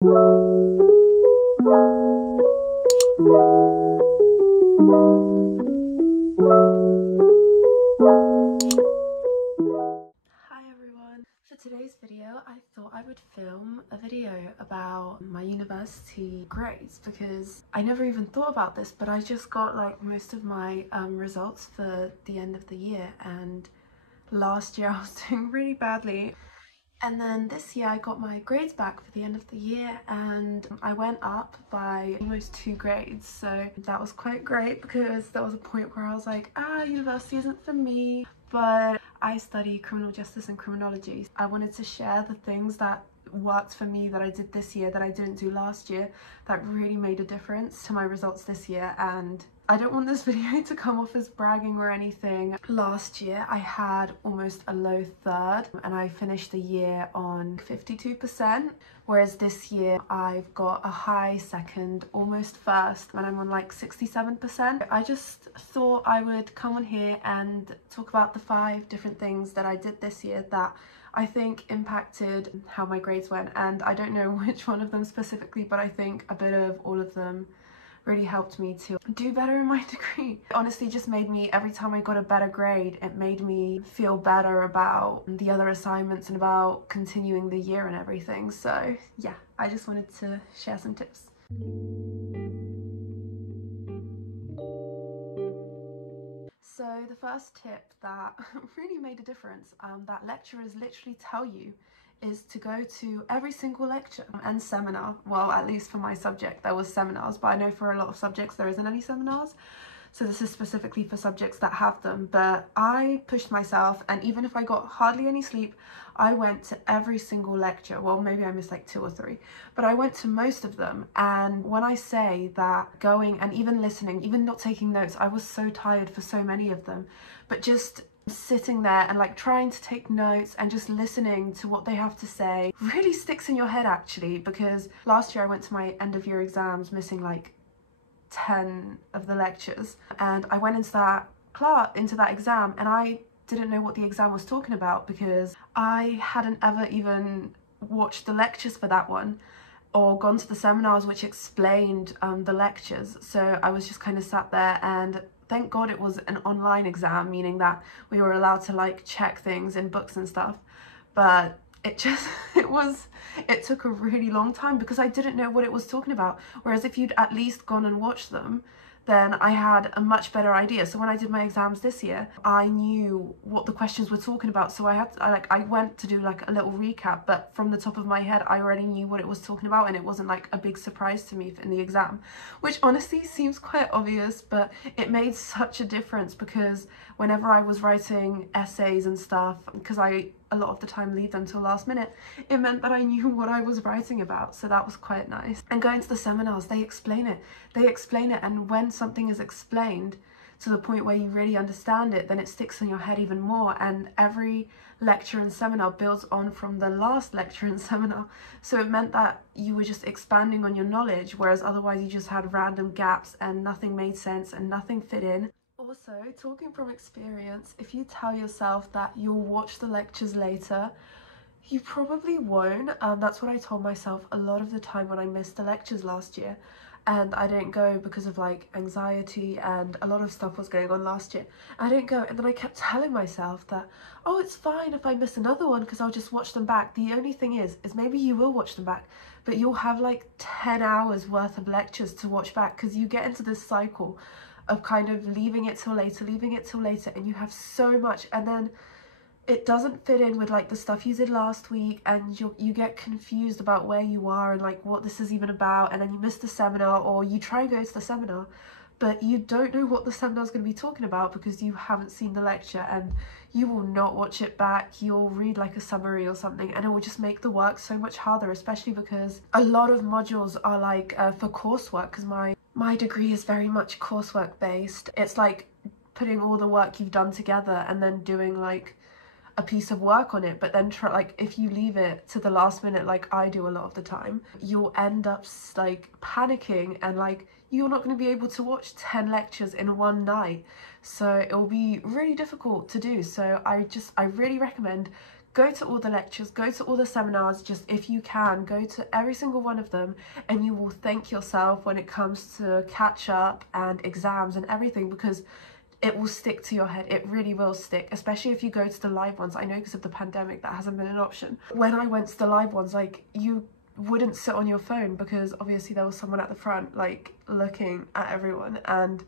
everyone. For today's video, I thought I would film a video about my university grades because I never even thought about this, but I just got like most of my results for the end of the year, and last year I was doing really badly. And then this year I got my grades back for the end of the year and I went up by almost 2 grades. So that was quite great because there was a point where I was like, university isn't for me. But I study criminal justice and criminology. I wanted to share the things that worked for me that I did this year that I didn't do last year that really made a difference to my results this year. And I don't want this video to come off as bragging or anything. Last year I had almost a low third and I finished the year on 52%, whereas this year I've got a high second, almost first, and I'm on like 67%. I just thought I would come on here and talk about the 5 different things that I did this year that I think impacted how my grades went, and I don't know which one of them specifically, but I think a bit of all of them really helped me to do better in my degree. It honestly just made me, every time I got a better grade, it made me feel better about the other assignments and about continuing the year and everything. So yeah, I just wanted to share some tips. So the first tip that really made a difference, that lecturers literally tell you, is to go to every single lecture and seminar. Well, at least for my subject there was seminars, but I know for a lot of subjects there isn't any seminars. So this is specifically for subjects that have them. But I pushed myself, and even if I got hardly any sleep, I went to every single lecture. Well, maybe I missed like 2 or 3, but I went to most of them. And when I say that going and even listening, even not taking notes, I was so tired for so many of them, but just sitting there and like trying to take notes and just listening to what they have to say really sticks in your head actually. Because last year I went to my end of year exams missing like 10 of the lectures, and I went into that exam and I didn't know what the exam was talking about because I hadn't ever even watched the lectures for that one or gone to the seminars which explained the lectures. So I was just kind of sat there, and thank God it was an online exam, meaning that we were allowed to like check things in books and stuff. But it took a really long time because I didn't know what it was talking about. Whereas if you'd at least gone and watched them, then I had a much better idea. So when I did my exams this year, I knew what the questions were talking about. So I went to do like a little recap, but from the top of my head, I already knew what it was talking about, and it wasn't like a big surprise to me in the exam, which honestly seems quite obvious, but it made such a difference because whenever I was writing essays and stuff, because I a lot of the time leave them till last minute, it meant that I knew what I was writing about, so that was quite nice. And going to the seminars, they explain it, and when something is explained to the point where you really understand it, then it sticks in your head even more, and every lecture and seminar builds on from the last lecture and seminar. So it meant that you were just expanding on your knowledge, whereas otherwise you just had random gaps and nothing made sense and nothing fit in. Also, talking from experience, if you tell yourself that you'll watch the lectures later, you probably won't. That's what I told myself a lot of the time when I missed the lectures last year, and I didn't go because of like anxiety and a lot of stuff was going on last year. I didn't go, and then I kept telling myself that, oh, it's fine if I miss another one because I'll just watch them back. The only thing is maybe you will watch them back, but you'll have like 10 hours worth of lectures to watch back because you get into this cycle of kind of leaving it till later, and you have so much, and then it doesn't fit in with like the stuff you did last week, and you get confused about where you are and like what this is even about, and then you miss the seminar, or you try and go to the seminar but you don't know what the seminar is going to be talking about because you haven't seen the lecture, and you will not watch it back. You'll read like a summary or something, and it will just make the work so much harder, especially because a lot of modules are like for coursework, because my degree is very much coursework based. It's like putting all the work you've done together and then doing like a piece of work on it, but then like if you leave it to the last minute like I do a lot of the time, you'll end up like panicking, and like you're not going to be able to watch 10 lectures in one night, so it will be really difficult to do. So I really recommend go to all the lectures, go to all the seminars, just if you can, go to every single one of them, and you will thank yourself when it comes to catch up and exams and everything, because it will stick to your head. It really will stick, especially if you go to the live ones. I know because of the pandemic that hasn't been an option. When I went to the live ones, like, you wouldn't sit on your phone because obviously there was someone at the front like looking at everyone, and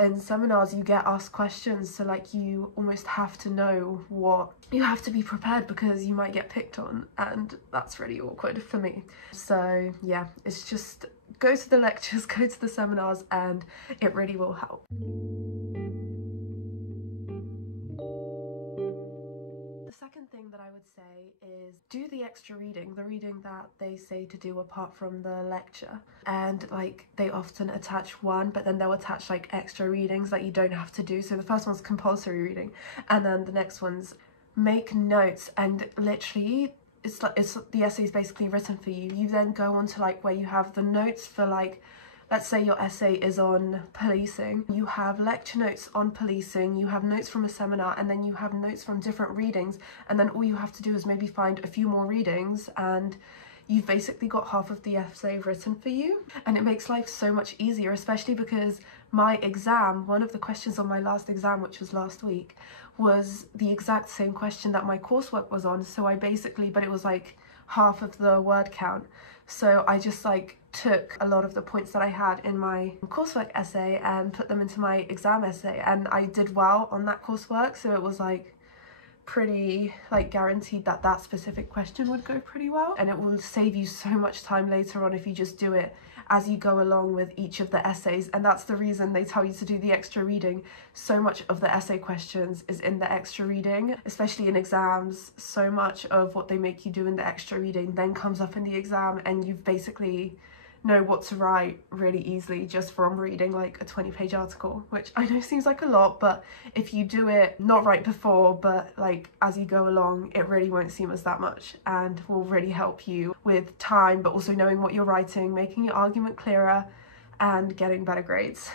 in seminars you get asked questions, so like you almost have to know what you have to be prepared, because you might get picked on, and that's really awkward for me. So yeah, it's just go to the lectures, go to the seminars, and it really will help. The second thing that I would say is do the extra reading, the reading that they say to do apart from the lecture. And like, they often attach one, but then they'll attach like extra readings that you don't have to do. So the first one's compulsory reading, and then the next one's make notes, and literally it's like, the essay is basically written for you. You then go on to like where you have the notes for, like, let's say your essay is on policing, you have lecture notes on policing, you have notes from a seminar, and then you have notes from different readings, and then all you have to do is maybe find a few more readings, and you've basically got half of the essay written for you. And it makes life so much easier, especially because my exam, one of the questions on my last exam, which was last week, was the exact same question that my coursework was on. So I basically, but it was like half of the word count. So I just like took a lot of the points that I had in my coursework essay and put them into my exam essay, and I did well on that coursework, so it was like pretty like guaranteed that that specific question would go pretty well. And it will save you so much time later on if you just do it as you go along with each of the essays. And that's the reason they tell you to do the extra reading. So much of the essay questions is in the extra reading, especially in exams. So much of what they make you do in the extra reading then comes up in the exam, and you've basically know what to write really easily just from reading like a 20-page article, which I know seems like a lot, but if you do it not right before but like as you go along, it really won't seem as that much, and will really help you with time, but also knowing what you're writing, making your argument clearer, and getting better grades.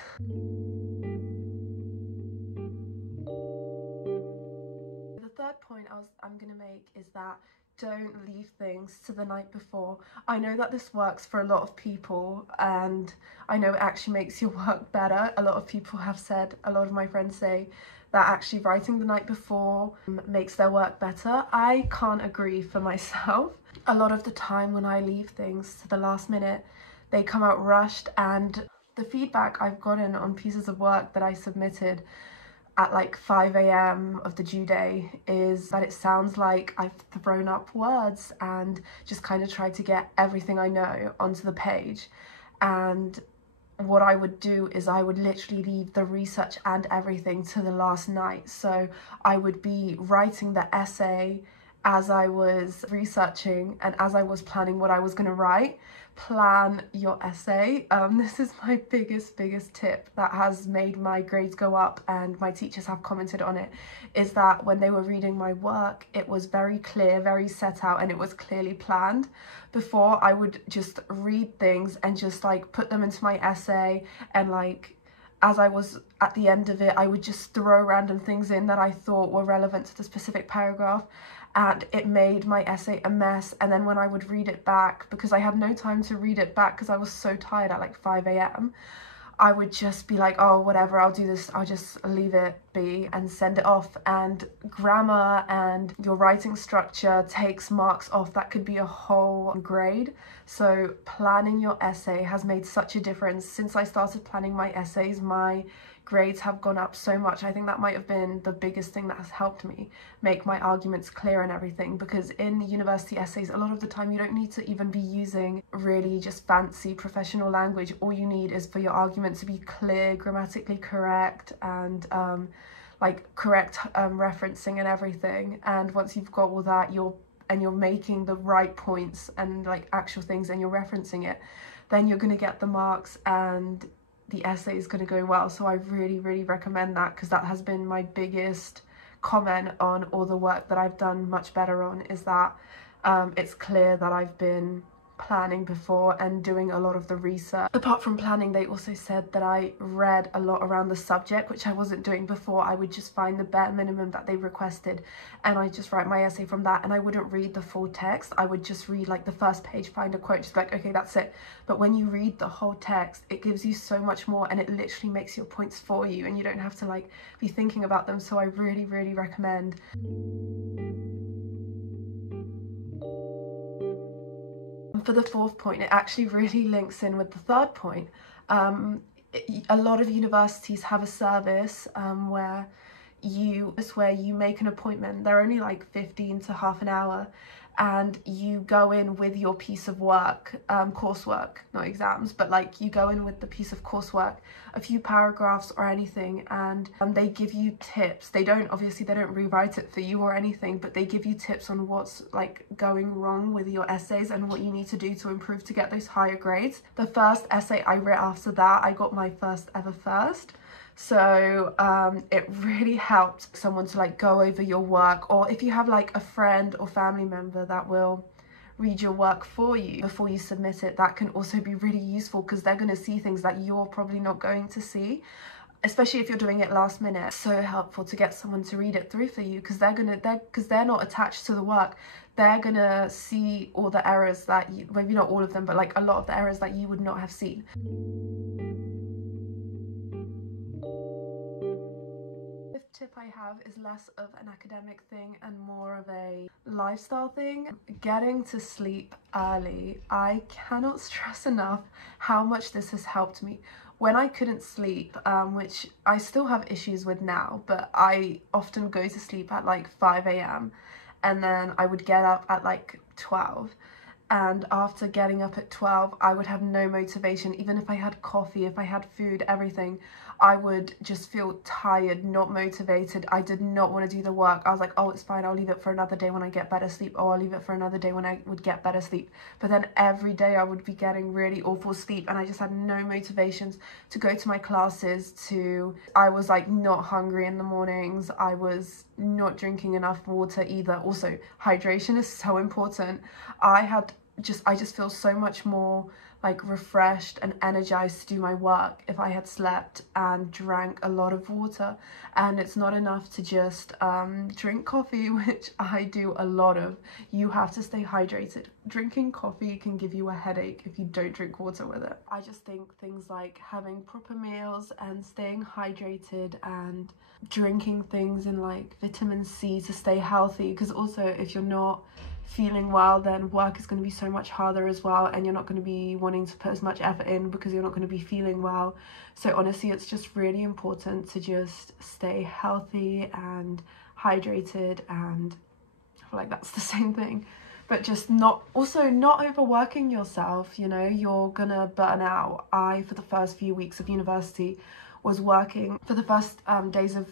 The third point I'm gonna make is that don't leave things to the night before. I know that this works for a lot of people, and I know it actually makes your work better. A lot of people have said, a lot of my friends say that actually writing the night before makes their work better. I can't agree for myself. A lot of the time when I leave things to the last minute, they come out rushed, and the feedback I've gotten on pieces of work that I submitted at like 5 AM of the due day is that it sounds like I've thrown up words and just kind of tried to get everything I know onto the page. And what I would do is I would literally leave the research and everything to the last night. So I would be writing the essay as I was researching and as I was planning what I was going to write. Plan your essay. This is my biggest tip that has made my grades go up, and my teachers have commented on it, is that when they were reading my work, it was very clear, very set out, and it was clearly planned. Before, I would just read things and just like put them into my essay, and like as I was at the end of it, I would just throw random things in that I thought were relevant to the specific paragraph, and it made my essay a mess. And then when I would read it back, because I had no time to read it back because I was so tired at like 5 AM, I would just be like, oh, whatever, I'll do this, I'll just leave it be and send it off. And grammar and your writing structure takes marks off. That could be a whole grade. So planning your essay has made such a difference. Since I started planning my essays, my grades have gone up so much. I think that might have been the biggest thing that has helped me make my arguments clear and everything, because in university essays, a lot of the time you don't need to even be using really just fancy professional language. All you need is for your argument to be clear, grammatically correct, and like correct referencing and everything. And once you've got all that, you're making the right points and like actual things, and you're referencing it, then you're going to get the marks and the essay is going to go well. So I really recommend that, because that has been my biggest comment on all the work that I've done much better on, is that it's clear that I've been planning before and doing a lot of the research. Apart from planning, they also said that I read a lot around the subject, which I wasn't doing before. I would just find the bare minimum that they requested and I just write my essay from that, and I wouldn't read the full text. I would just read like the first page, find a quote, just like, okay, that's it. But when you read the whole text, it gives you so much more, and it literally makes your points for you, and you don't have to like be thinking about them. So I really, really recommend. For the fourth point, it actually really links in with the third point. A lot of universities have a service where you make an appointment. They're only like 15 to half an hour, and you go in with your piece of work, coursework, not exams, but like you go in with the piece of coursework, a few paragraphs or anything, and they give you tips. They don't rewrite it for you or anything, but they give you tips on what's like going wrong with your essays and what you need to do to improve to get those higher grades. The first essay I wrote after that, I got my first ever first. So it really helped someone to like go over your work, or if you have like a friend or family member that will read your work for you before you submit it, that can also be really useful, because they're going to see things that you're probably not going to see, especially if you're doing it last minute. So helpful to get someone to read it through for you, because they're not attached to the work. They're gonna see all the errors that you, maybe not all of them, but like a lot of the errors that you would not have seen. Tip I have is less of an academic thing and more of a lifestyle thing. Getting to sleep early. I cannot stress enough how much this has helped me. When I couldn't sleep, which I still have issues with now, but I often go to sleep at like 5 a.m. and then I would get up at like 12. And after getting up at 12, I would have no motivation. Even if I had coffee, if I had food, everything, I would just feel tired, not motivated. I did not want to do the work. I was like, oh, it's fine, I'll leave it for another day when I get better sleep. Oh, I'll leave it for another day when I would get better sleep. But then every day I would be getting really awful sleep, and I just had no motivations to go to my classes. I was like not hungry in the mornings. I was not drinking enough water either. Also, hydration is so important. I just feel so much more like refreshed and energized to do my work if I had slept and drank a lot of water. And it's not enough to just drink coffee, which I do a lot of. You have to stay hydrated. Drinking coffee can give you a headache if you don't drink water with it. I just think things like having proper meals and staying hydrated and drinking things in like vitamin C to stay healthy, because also if you're not feeling well, then work is going to be so much harder as well, and you're not going to be wanting to put as much effort in because you're not going to be feeling well. So honestly, it's just really important to just stay healthy and hydrated, and I feel like that's the same thing, but just not overworking yourself. You know, you're gonna burn out. For the first few weeks of university was working. For the first days of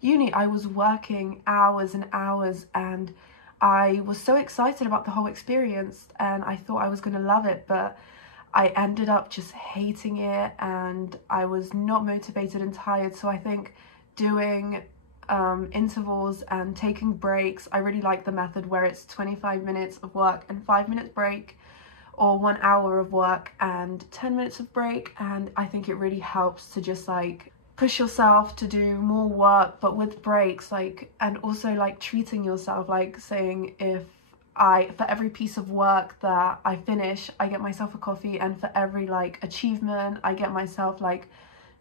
uni, I was working hours and hours, and I was so excited about the whole experience and I thought I was going to love it, but I ended up just hating it and I was not motivated and tired. So I think doing intervals and taking breaks, I really like the method where it's 25 minutes of work and 5 minutes break, or 1 hour of work and 10 minutes of break. And I think it really helps to just like push yourself to do more work, but with breaks, like, and also like treating yourself, like saying for every piece of work that I finish, I get myself a coffee, and for every like achievement, I get myself like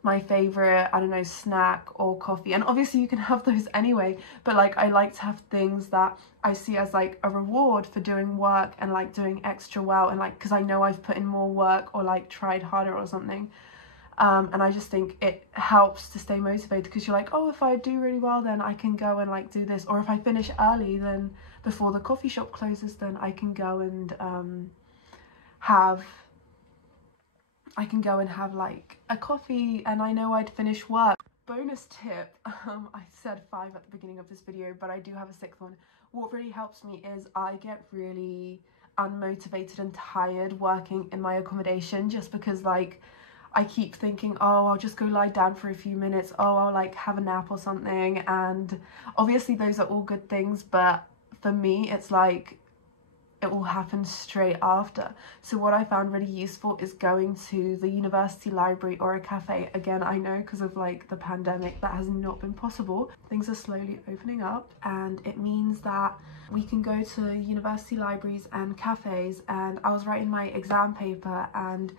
my favorite, I don't know, snack or coffee. And obviously you can have those anyway, but like I like to have things that I see as like a reward for doing work and like doing extra well, and like because I know I've put in more work or like tried harder or something. And I just think it helps to stay motivated, because you're like, oh, if I do really well, then I can go and like do this, or if I finish early, then before the coffee shop closes, then I can go and have like a coffee, and I know I'd finish work. Bonus tip, I said 5 at the beginning of this video, but I do have a 6th one. What really helps me is I get really unmotivated and tired working in my accommodation, just because like I keep thinking, oh, I'll just go lie down for a few minutes, oh, I'll like have a nap or something. And obviously those are all good things, but for me it's like it will happen straight after. So what I found really useful is going to the university library or a cafe. Again, I know because of like the pandemic that has not been possible. Things are slowly opening up, and it means that we can go to university libraries and cafes. And I was writing my exam paper, and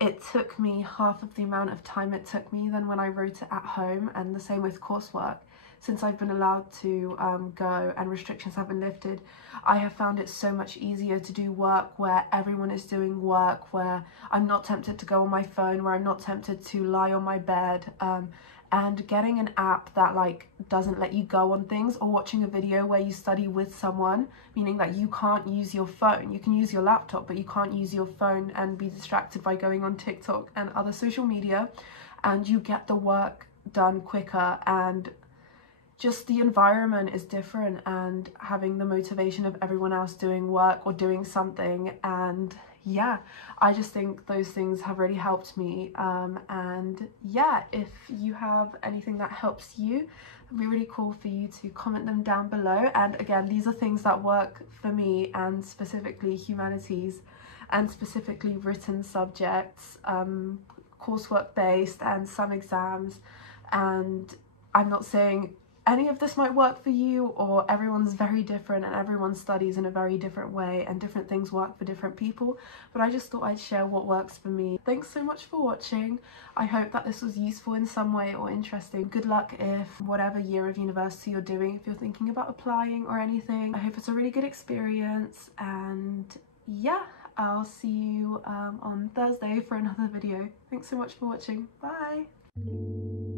it took me half of the amount of time it took me than when I wrote it at home, and the same with coursework. Since I've been allowed to go and restrictions have been lifted, I have found it so much easier to do work where everyone is doing work, where I'm not tempted to go on my phone, where I'm not tempted to lie on my bed, and getting an app that like doesn't let you go on things, or watching a video where you study with someone, meaning that you can't use your phone. You can use your laptop, but you can't use your phone and be distracted by going on TikTok and other social media, and you get the work done quicker, and just the environment is different, and having the motivation of everyone else doing work or doing something. And yeah, I just think those things have really helped me. And yeah, if you have anything that helps you, it'd be really cool for you to comment them down below. And again, these are things that work for me, and specifically humanities and specifically written subjects, coursework based, and some exams. And I'm not saying any of this might work for you, or everyone's very different and everyone studies in a very different way and different things work for different people, but I just thought I'd share what works for me. Thanks so much for watching. I hope that this was useful in some way or interesting. Good luck if whatever year of university you're doing, if you're thinking about applying or anything. I hope it's a really good experience, and yeah, I'll see you on Thursday for another video. Thanks so much for watching. Bye!